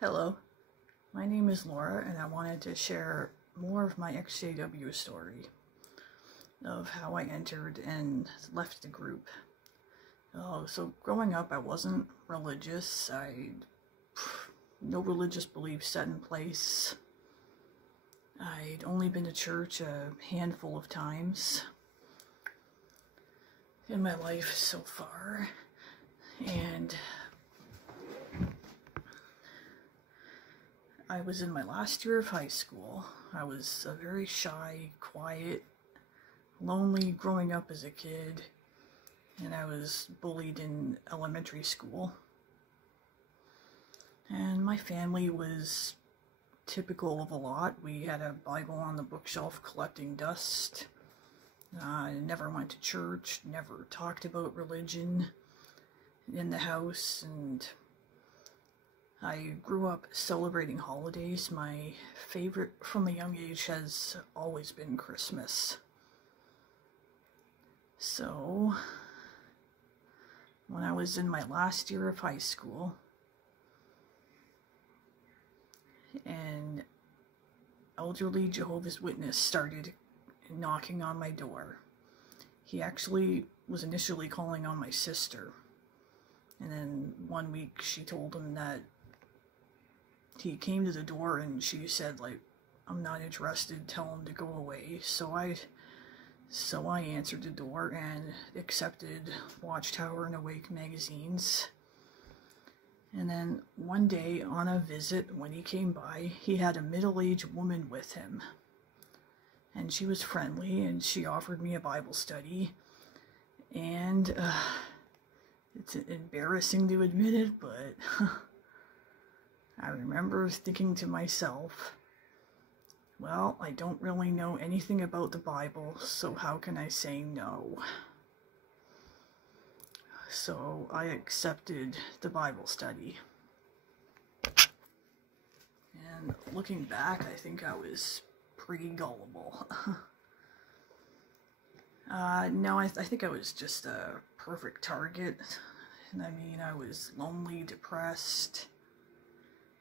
Hello, my name is Laura, and I wanted to share more of my XJW story of how I entered and left the group. So growing up, I wasn't religious. No religious beliefs set in place. I'd only been to church a handful of times in my life so far, and I was in my last year of high school. I was a very shy, quiet, lonely growing up as a kid, and I was bullied in elementary school. And my family was typical of a lot. We had a Bible on the bookshelf collecting dust. I never went to church, never talked about religion in the house, and I grew up celebrating holidays. My favorite from a young age has always been Christmas. So, when I was in my last year of high school, an elderly Jehovah's Witness started knocking on my door. He actually was initially calling on my sister, and then one week she told him that he came to the door and she said, I'm not interested, tell him to go away. So I answered the door and accepted Watchtower and Awake magazines. And then one day on a visit, when he came by, he had a middle-aged woman with him. And she was friendly, and she offered me a Bible study. And it's embarrassing to admit it, but I remember thinking to myself, well, I don't really know anything about the Bible, so how can I say no? So I accepted the Bible study. And looking back, I think I was pretty gullible. No, I think I was just a perfect target. And I mean, I was lonely, depressed,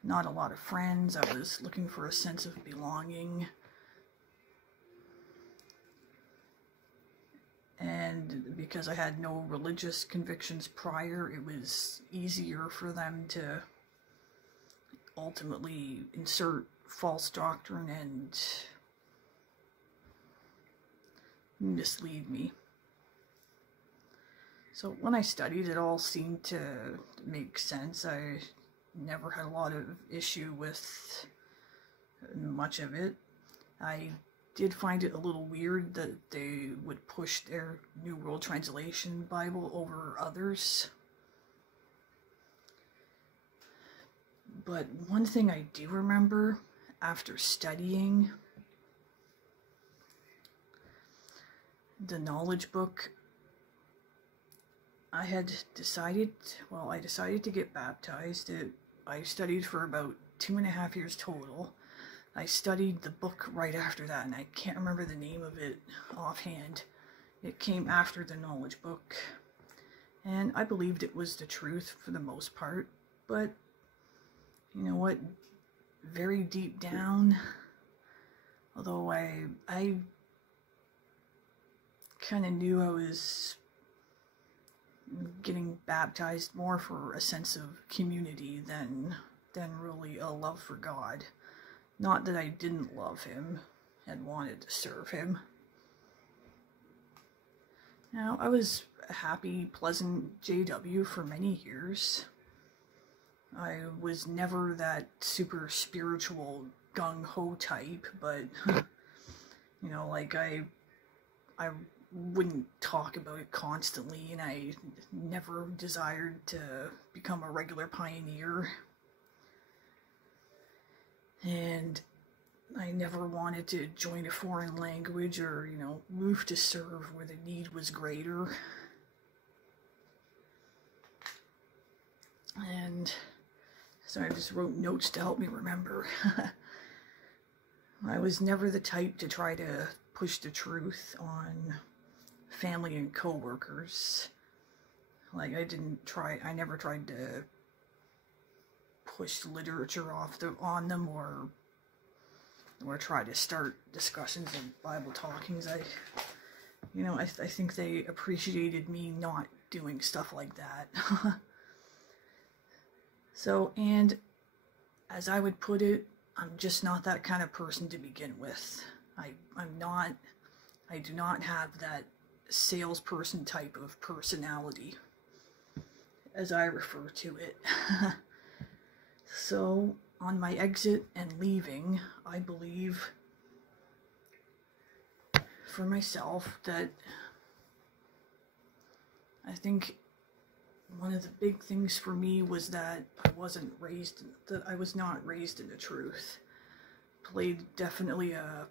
not a lot of friends. I was looking for a sense of belonging. And because I had no religious convictions prior, it was easier for them to ultimately insert false doctrine and mislead me. So when I studied, it all seemed to make sense. I never had a lot of issue with much of it. I did find it a little weird that they would push their New World Translation Bible over others. But one thing I do remember after studying the knowledge book, I decided to get baptized. I studied for about 2.5 years total. I studied the book right after that, and I can't remember the name of it offhand. It came after the knowledge book, and I believed it was the truth for the most part, but you know what, very deep down, although I kind of knew I was getting baptized more for a sense of community than really a love for God. Not that I didn't love him and wanted to serve him. Now, I was a happy, pleasant JW for many years. I was never that super spiritual gung-ho type, but, you know, I wouldn't talk about it constantly, and I never desired to become a regular pioneer. And I never wanted to join a foreign language or, move to serve where the need was greater. And so I just wrote notes to help me remember. I was never the type to try to push the truth on family and co-workers. I never tried to push literature on them or try to start discussions of Bible talkings. I think they appreciated me not doing stuff like that. So, and as I would put it, I'm just not that kind of person to begin with. I do not have that salesperson type of personality, as I refer to it. So, on my exit and leaving, I believe for myself that I think one of the big things for me was that I was not raised in the truth. Played definitely a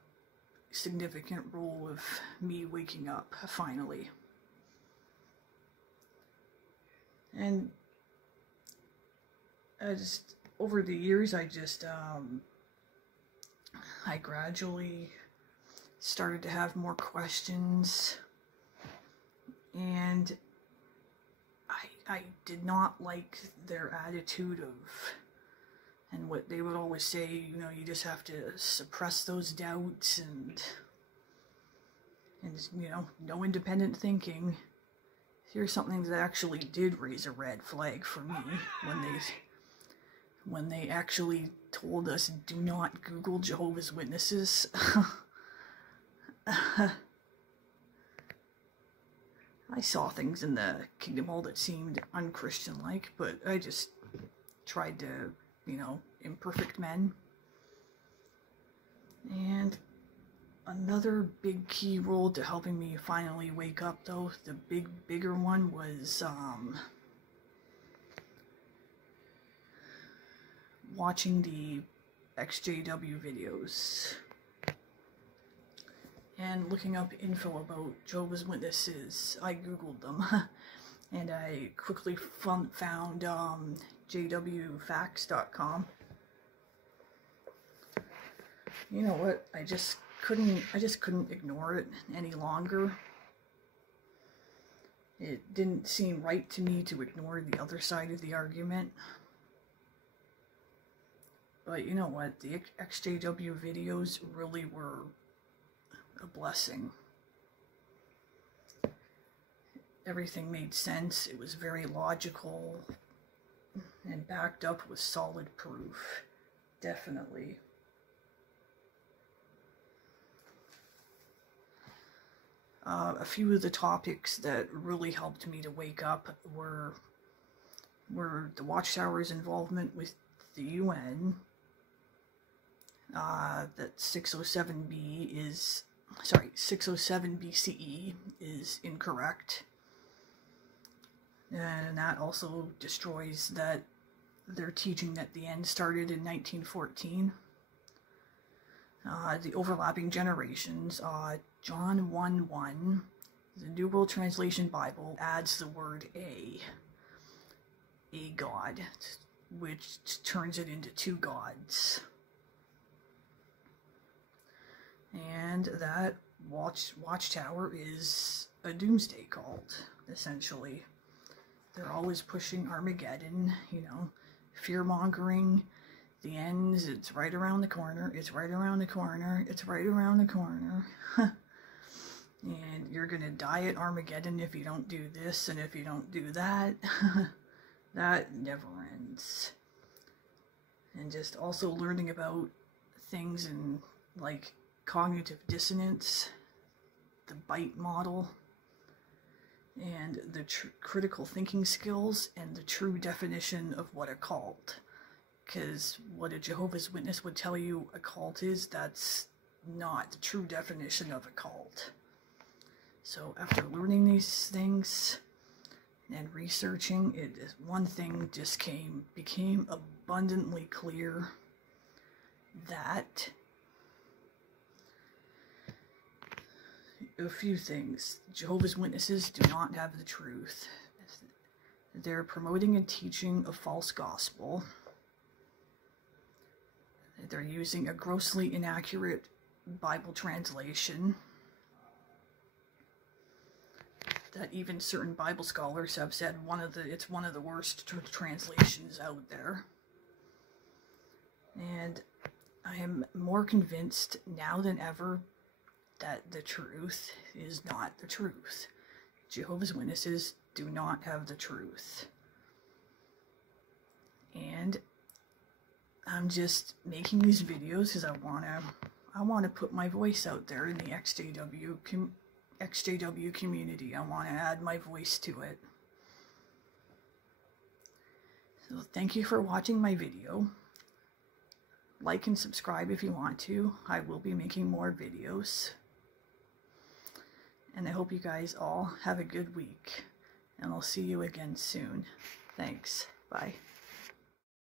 significant role of me waking up finally. And over the years, I gradually started to have more questions, and I did not like their attitude and what they would always say, you just have to suppress those doubts and no independent thinking. Here's something that actually did raise a red flag for me when they actually told us, do not Google Jehovah's Witnesses. I saw things in the Kingdom Hall that seemed unchristian-like, but I just tried to, imperfect men. And another big key role to helping me finally wake up, though, the bigger one was, watching the XJW videos and looking up info about Jehovah's Witnesses. I googled them and I quickly found jwfacts.com. You know what? I just couldn't ignore it any longer. It didn't seem right to me to ignore the other side of the argument. But you know what? The XJW videos really were a blessing. Everything made sense. It was very logical and backed up with solid proof. Definitely. A few of the topics that really helped me to wake up were the Watchtower's involvement with the UN. That 607 BCE is incorrect. And that also destroys that they're teaching that the end started in 1914. The overlapping generations, John 1:1, the New World Translation Bible adds the word a God, which turns it into two gods. And that Watchtower is a doomsday cult, essentially. They're always pushing Armageddon, fear-mongering. The end, it's right around the corner, it's right around the corner, it's right around the corner. And you're gonna die at Armageddon if you don't do this, and if you don't do that. That never ends. And just also learning about things in, like, cognitive dissonance, the BITE model, and the critical thinking skills, and the true definition of what a cult. Because what a Jehovah's Witness would tell you a cult is, that's not the true definition of a cult. So after learning these things and researching, one thing just became abundantly clear, that a few things. Jehovah's Witnesses do not have the truth. They're promoting and teaching a false gospel. They're using a grossly inaccurate Bible translation that even certain Bible scholars have said it's one of the worst translations out there. And I am more convinced now than ever that the truth is not the truth. Jehovah's Witnesses do not have the truth. And I'm just making these videos because I want to put my voice out there in the XJW community. I want to add my voice to it. So thank you for watching my video. Like and subscribe if you want to. I will be making more videos. And I hope you guys all have a good week. And I'll see you again soon. Thanks. Bye.